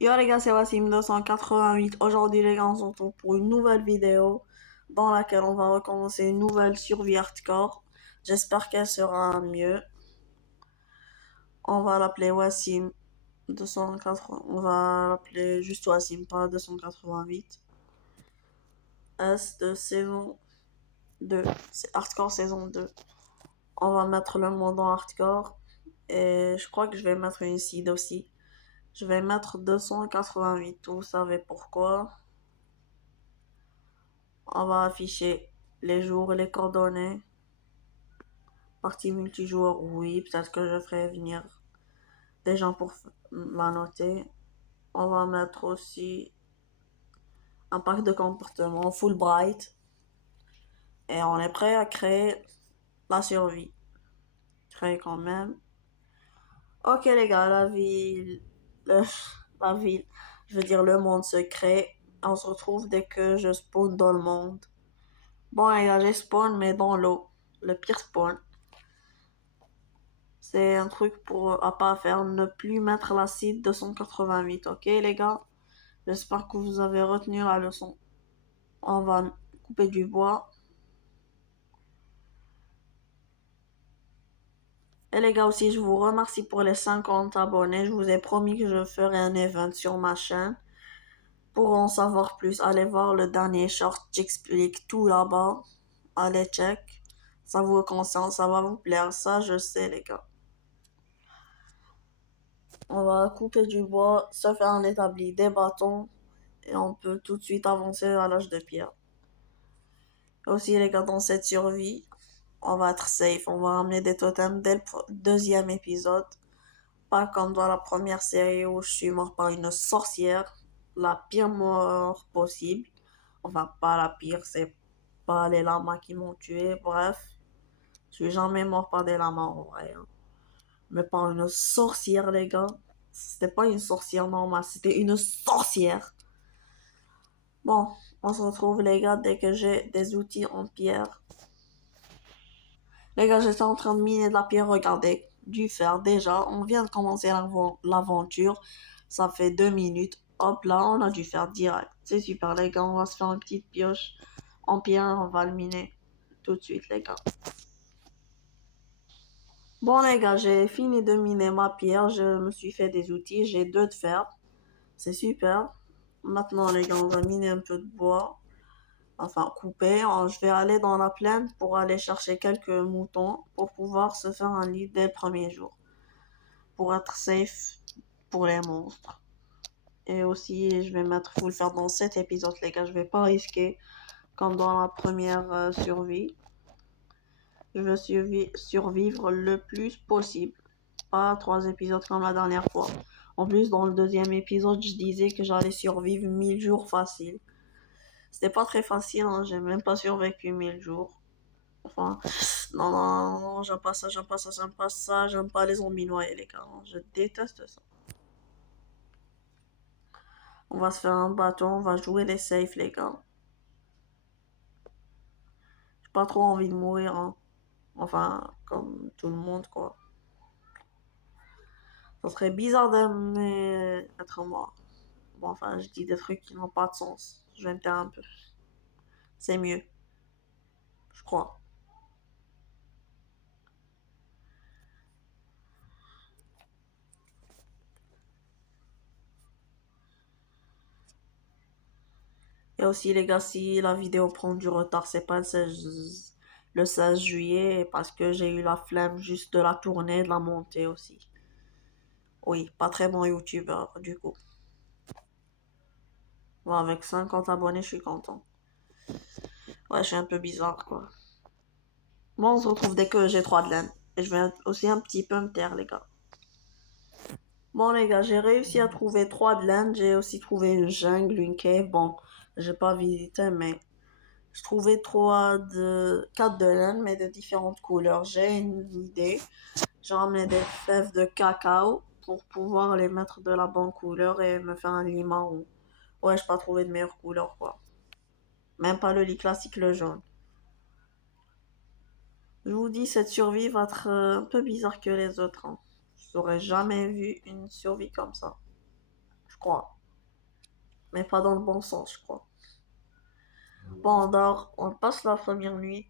Yo les gars, c'est Wassim 288. Aujourd'hui les gars, on se retrouve pour une nouvelle vidéo dans laquelle on va recommencer une nouvelle survie hardcore. J'espère qu'elle sera mieux. On va l'appeler Wassim 280. On va l'appeler juste Wassim, pas 288. S de saison 2. C'est hardcore saison 2. On va mettre le mode en hardcore. Et je crois que je vais mettre une seed aussi. Je vais mettre 288. Vous savez pourquoi? On va afficher les jours et les coordonnées. Partie multijoueur, oui. Peut-être que je ferai venir des gens pour la noter. On va mettre aussi un pack de comportement Fulbright. Et on est prêt à créer la survie. Créer quand même. Ok les gars, la ville, je veux dire le monde se crée. On se retrouve dès que je spawn dans le monde. Bon les gars, j'ai spawn mais dans l'eau. Le pire spawn. C'est un truc pour à pas faire, ne plus mettre l'acide 288, ok les gars? J'espère que vous avez retenu la leçon. On va couper du bois. Et les gars aussi, je vous remercie pour les 50 abonnés. Je vous ai promis que je ferai un event sur ma chaîne. Pour en savoir plus, allez voir le dernier short, j'explique tout là-bas. Allez check. Ça vous concerne, ça va vous plaire, ça je sais les gars. On va couper du bois, se faire un établi, des bâtons. Et on peut tout de suite avancer à l'âge de pierre. Aussi, les gars, dans cette survie, on va être safe. On va ramener des totems dès le deuxième épisode. Pas comme dans la première série où je suis mort par une sorcière. La pire mort possible. Enfin, pas la pire, c'est pas les lamas qui m'ont tué. Bref, je suis jamais mort par des lamas en vrai, hein. Mais par une sorcière, les gars. C'était pas une sorcière normale, c'était une sorcière. Bon, on se retrouve les gars dès que j'ai des outils en pierre. Les gars, j'étais en train de miner de la pierre, regardez, du fer déjà. On vient de commencer l'aventure. Ça fait 2 minutes. Hop là, on a du fer direct. C'est super les gars, on va se faire une petite pioche en pierre, on va le miner tout de suite les gars. Bon les gars, j'ai fini de miner ma pierre, je me suis fait des outils, j'ai 2 de fer. C'est super. Maintenant les gars, on va miner un peu de bois. Enfin couper. Je vais aller dans la plaine pour aller chercher quelques moutons pour pouvoir se faire un lit dès le premier jour. Pour être safe pour les monstres. Et aussi, je vais mettre, faut le faire dans cet épisode, les gars. Je vais pas risquer comme dans la première survie. Je veux survivre le plus possible. Pas 3 épisodes comme la dernière fois. En plus, dans le deuxième épisode, je disais que j'allais survivre 1000 jours facile. C'était pas très facile, hein. J'ai même pas survécu 1000 jours. Enfin, non, non, non, j'aime pas ça, j'aime pas ça, j'aime pas ça, j'aime pas les zombies noyés, les gars. Je déteste ça. On va se faire un bâton, on va jouer les safe, les gars. J'ai pas trop envie de mourir, hein. Enfin, comme tout le monde, quoi. Ça serait bizarre d'aimer être mort. Bon, enfin, je dis des trucs qui n'ont pas de sens. Je vais me taire un peu. C'est mieux, je crois. Et aussi, les gars, si la vidéo prend du retard, c'est pas le 16 juillet, parce que j'ai eu la flemme juste de la tourner, de la monter aussi. Oui, pas très bon youtubeur, du coup. Bon, avec 50 abonnés, je suis content. Ouais, je suis un peu bizarre, quoi. Bon, on se retrouve dès que j'ai 3 de laine. Et je vais aussi un petit peu me taire, les gars. Bon, les gars, j'ai réussi à trouver 3 de laine. J'ai aussi trouvé une jungle, une cave. Bon, j'ai pas visité, mais j'ai trouvé 4 de laine, mais de différentes couleurs. J'ai une idée. J'ai ramené des fèves de cacao pour pouvoir les mettre de la bonne couleur et me faire un lit marron. Ouais, j'ai pas trouvé de meilleure couleur, quoi. Même pas le lit classique, le jaune. Je vous dis, cette survie va être un peu bizarre que les autres, hein. Je n'aurais jamais vu une survie comme ça. crois. Mais pas dans le bon sens, je crois. Bon, on dort, on passe la première nuit.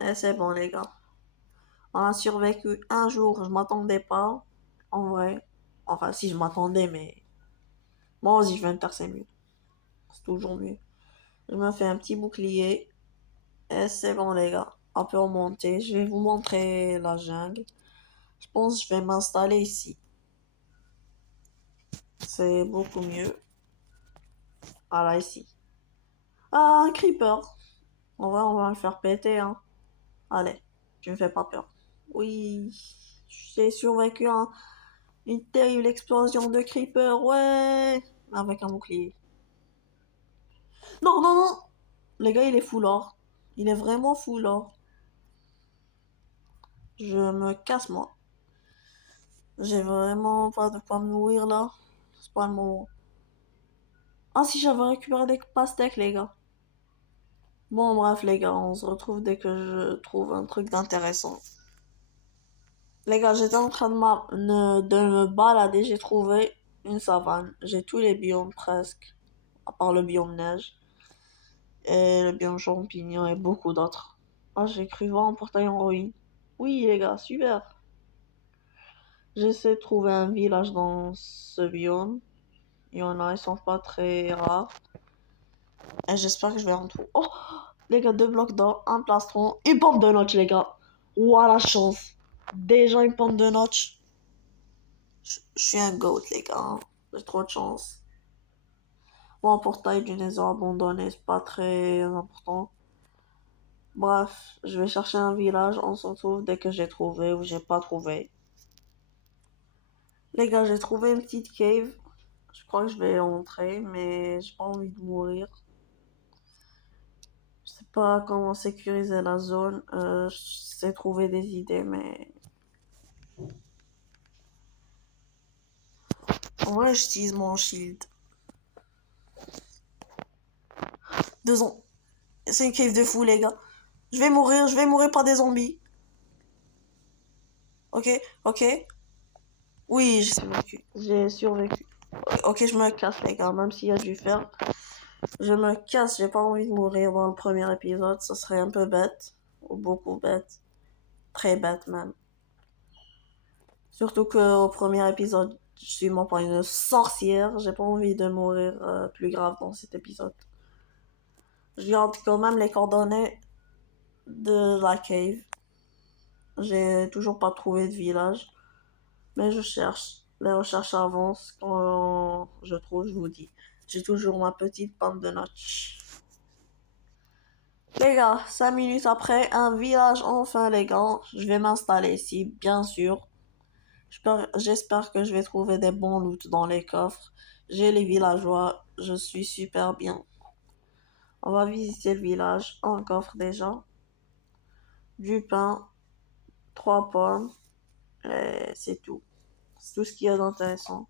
Et c'est bon, les gars. On a survécu un jour, je m'attendais pas. En vrai. Enfin, si je m'attendais, mais moi aussi, je vais me faire, c'est mieux. C'est toujours mieux. Je me fais un petit bouclier. Et c'est bon, les gars. On peut remonter. Je vais vous montrer la jungle. Je pense que je vais m'installer ici. C'est beaucoup mieux. Voilà, ici. Ah, un creeper. En vrai, on va le faire péter, hein. Allez, tu me fais pas peur. Oui, j'ai survécu à une terrible explosion de creeper. Ouais, avec un bouclier. Non, non, non. Le gars, il est full or. Il est vraiment full or. Je me casse, moi. J'ai vraiment pas de quoi me nourrir, là. C'est pas le moment. Ah, si j'avais récupéré des pastèques, les gars. Bon, bref, les gars, on se retrouve dès que je trouve un truc d'intéressant. Les gars, j'étais en train de me balader, j'ai trouvé une savane. J'ai tous les biomes presque, à part le biome neige et le biome champignon et beaucoup d'autres. Ah, j'ai cru voir un portail en ruine. Oui, les gars, super. J'essaie de trouver un village dans ce biome. Il y en a, ils sont pas très rares. Et j'espère que je vais en trouver. Oh, les gars, 2 blocs d'or, un plastron, une pompe de notch, les gars. Ouah, la chance. Déjà une pompe de notch. Je suis un goat, les gars, hein. J'ai trop de chance. Bon, un portail d'une maison abandonnée, c'est pas très important. Bref, je vais chercher un village, on se retrouve dès que j'ai trouvé ou j'ai pas trouvé. Les gars, j'ai trouvé une petite cave. Je crois que je vais entrer, mais j'ai pas envie de mourir. Je sais pas comment sécuriser la zone. Je sais trouver des idées, mais en vrai, j'utilise mon shield. 2 ans. C'est une cave de fou, les gars. Je vais mourir par des zombies. Ok, ok. Oui, j'ai survécu. J'ai survécu. Ok, je me casse, les gars, même s'il y a du fer. Je me casse, j'ai pas envie de mourir dans le premier épisode. Ça serait un peu bête. Ou beaucoup bête. Très bête, même. Surtout qu'au premier épisode, je suis mort par une sorcière. J'ai pas envie de mourir plus grave dans cet épisode. Je garde quand même les coordonnées de la cave. J'ai toujours pas trouvé de village. Mais je cherche. Les recherches avancent. Quand je trouve, je vous dis. J'ai toujours ma petite bande de notch. Les gars, 5 minutes après, un village enfin, les gars. Je vais m'installer ici, bien sûr. J'espère que je vais trouver des bons loot dans les coffres. J'ai les villageois. Je suis super bien. On va visiter le village. Un coffre déjà. Du pain. 3 pommes. Et c'est tout. C'est tout ce qu'il y a d'intéressant.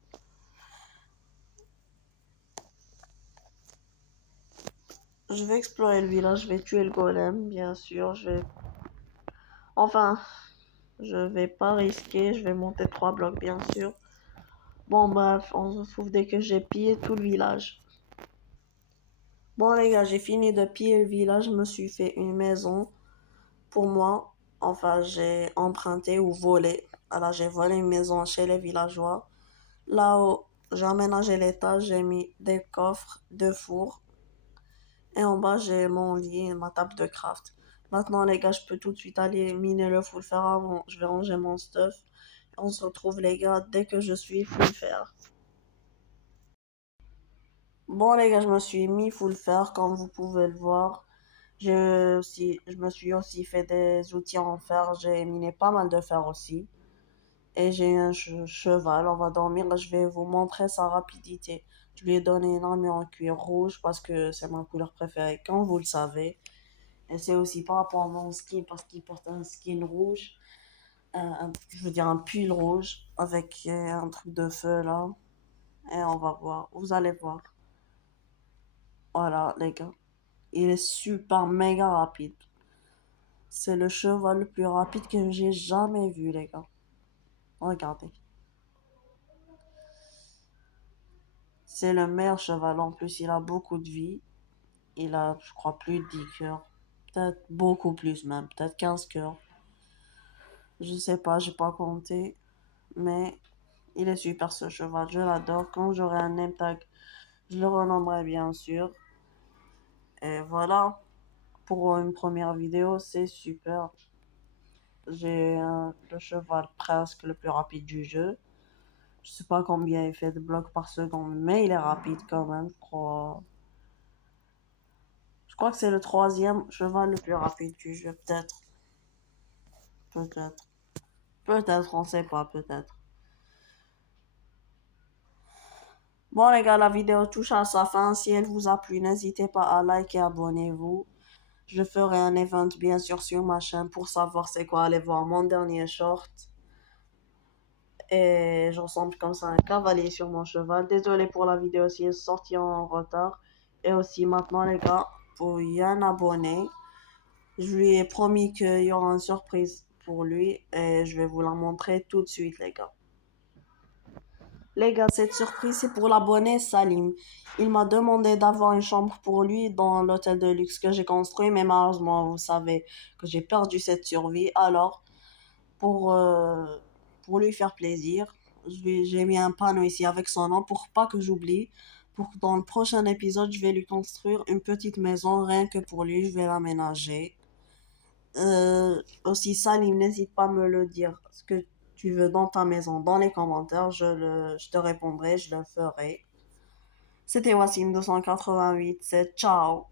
Je vais explorer le village, je vais tuer le golem, bien sûr. Enfin, je vais pas risquer, je vais monter 3 blocs, bien sûr. Bon, bref, on se retrouve dès que j'ai pillé tout le village. Bon, les gars, j'ai fini de piller le village, je me suis fait une maison pour moi. Enfin, j'ai emprunté ou volé. Alors, j'ai volé une maison chez les villageois. Là-haut, j'ai aménagé l'étage, j'ai mis des coffres, 2 fours. Et en bas, j'ai mon lit et ma table de craft. Maintenant, les gars, je peux tout de suite aller miner le full fer avant. Je vais ranger mon stuff. On se retrouve, les gars, dès que je suis full fer. Bon, les gars, je me suis mis full fer, comme vous pouvez le voir. Je me suis aussi fait des outils en fer. J'ai miné pas mal de fer aussi. Et j'ai un cheval. On va dormir. Là, je vais vous montrer sa rapidité. Je lui ai donné une armure en cuir rouge parce que c'est ma couleur préférée, comme vous le savez. Et c'est aussi par rapport à mon skin, parce qu'il porte un skin rouge, je veux dire un pull rouge, avec un truc de feu là. Et on va voir, vous allez voir. Voilà, les gars. Il est super méga rapide. C'est le cheval le plus rapide que j'ai jamais vu, les gars. Regardez. C'est le meilleur cheval. En plus, il a beaucoup de vie. Il a, je crois, plus de 10 cœurs. Peut-être beaucoup plus même. Peut-être 15 cœurs. Je sais pas, j'ai pas compté. Mais il est super ce cheval. Je l'adore. Quand j'aurai un name tag, je le renommerai bien sûr. Et voilà. Pour une première vidéo, c'est super. J'ai le cheval presque le plus rapide du jeu. Je sais pas combien il fait de blocs par seconde, mais il est rapide quand même, je crois. Je crois que c'est le troisième cheval le plus rapide du jeu, peut-être. Peut-être. Peut-être, on sait pas, peut-être. Bon les gars, la vidéo touche à sa fin. Si elle vous a plu, n'hésitez pas à liker et abonnez-vous. Je ferai un event bien sûr sur ma chaîne pour savoir c'est quoi. Allez voir mon dernier short. Et je ressemble comme ça à un cavalier sur mon cheval. Désolé pour la vidéo si elle est sortie en retard. Et aussi maintenant les gars, pour y un abonné, je lui ai promis qu'il y aura une surprise pour lui et je vais vous la montrer tout de suite les gars. Les gars, cette surprise c'est pour l'abonné Salim. Il m'a demandé d'avoir une chambre pour lui dans l'hôtel de luxe que j'ai construit, mais malheureusement vous savez que j'ai perdu cette survie. Alors pour, euh, pour lui faire plaisir. J'ai mis un panneau ici avec son nom pour pas que j'oublie. Pour que dans le prochain épisode, je vais lui construire une petite maison rien que pour lui. Je vais l'aménager. Aussi, Salim, n'hésite pas à me le dire ce que tu veux dans ta maison dans les commentaires. Je te répondrai, je le ferai. C'était Wassim 288. C'est ciao.